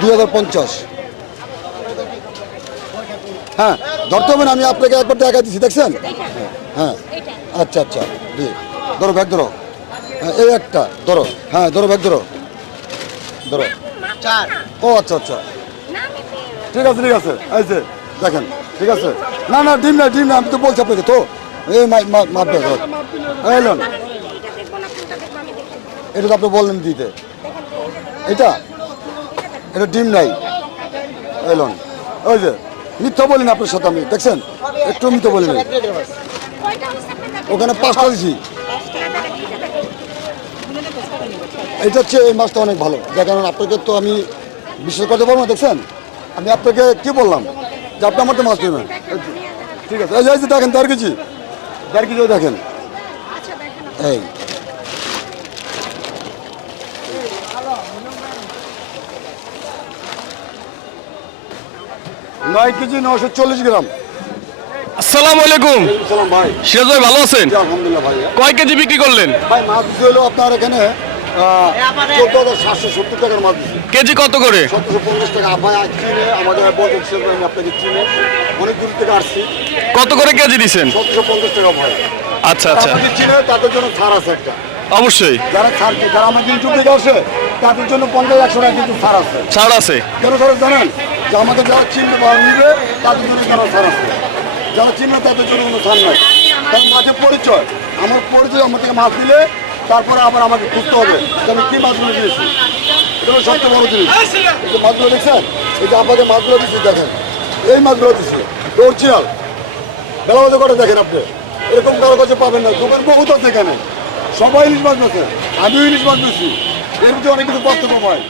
দুই হাজার পঞ্চাশ। হ্যাঁ ধরতে হবে না আমি আপনাকে একবার দেখা দিচ্ছি দেখছেন? হ্যাঁ আচ্ছা আচ্ছা জি। ধরো ব্যাগ ধরো। হ্যাঁ এই একটা ধরো। হ্যাঁ ধরো ব্যাগ ধরো। ধরো। ও আচ্ছা আচ্ছা। ঠিক আছে ঠিক আছে এই দেখেন ঠিক আছে। না না ডিম না ডিম না আমি তো বলছি আপনাকে তো। এই মাপ দেখো এই লোন। এটা তো আপনি বললেন দিতে। এটা? এটা ডিম নাই। এলন ওই যে, মিথ্যা বলিনি আপনার সাথে আমি, দেখছেন? একটু মিথ্যা বলিনি ওখানে পাঁচটা দিছি। এটা হচ্ছে এই মাছটা অনেক ভালো। যার কারণে আপনাকে তো আমি বিশ্বাস করতে পারব না, দেখছেন? আমি আপনাকে কি বললাম? যে আপনি আমার তো মাছ দেবেন। ঠিক আছে। এই যে দেখেন, দেড় কেজি। দেড় কেজি দেখেন। এই। নয় কেজি নশো চল্লিশ গ্রাম। আসসালামু আলাইকুম। ভাই। সিরাজ ভাই ভালো আছেন? আলহামদুলিল্লাহ ভাই। কয় কেজি বিক্রি করলেন? ভাই মাছ হলো আপনার এখানে চোদ্দ হাজার সাতশো সত্তর টাকার মাছ। কেজি কত করে? সতেরোশো পঞ্চাশ টাকা। ভাই চিনে আমাদের বড় হিসেবে আমি আপনাকে চিনে অনেক দূর থেকে আসছি। কত করে কেজি দিছেন? সতেরোশো পঞ্চাশ টাকা ভাই। আচ্ছা আচ্ছা। চিনে তাদের জন্য ছাড় আছে একটা। অবশ্যই। যারা ছাড় যারা আমার ইউটিউব থেকে আসে তাদের জন্য পঞ্চাশ একশো টাকা কিন্তু ছাড় আছে। ছাড় আছে। কেন স্যার জানেন? আমাদের যারা চিনতে বা নিবে, তাদের জন্য ছাড় আছে যারা চিনবে তাদের জন্য কোনো ছাড় নাই। কারণ মাঝে পরিচয়। আমার পরিচয় আমার থেকে মাছ দিলে, তারপরে আবার আমাকে খুঁজতে হবে যে আমি কী মাছগুলো দিয়েছি এটা সবচেয়ে বড় জিনিস। এই যে মাছগুলো দেখছেন? এই যে আপনাকে মাছগুলো দিচ্ছি দেখেন। এই মাছগুলো দিচ্ছি অরিজিনাল বেলা বাজে করে দেখেন আপনি? এরকম কারও কাছে পাবেন না। দোকান বহুত আছে এখানে। সবাই ইলিশ মাছ বেছে আমিও ইলিশ মাছ বেছি এর মধ্যে অনেক কিছু পার্থক্য পায়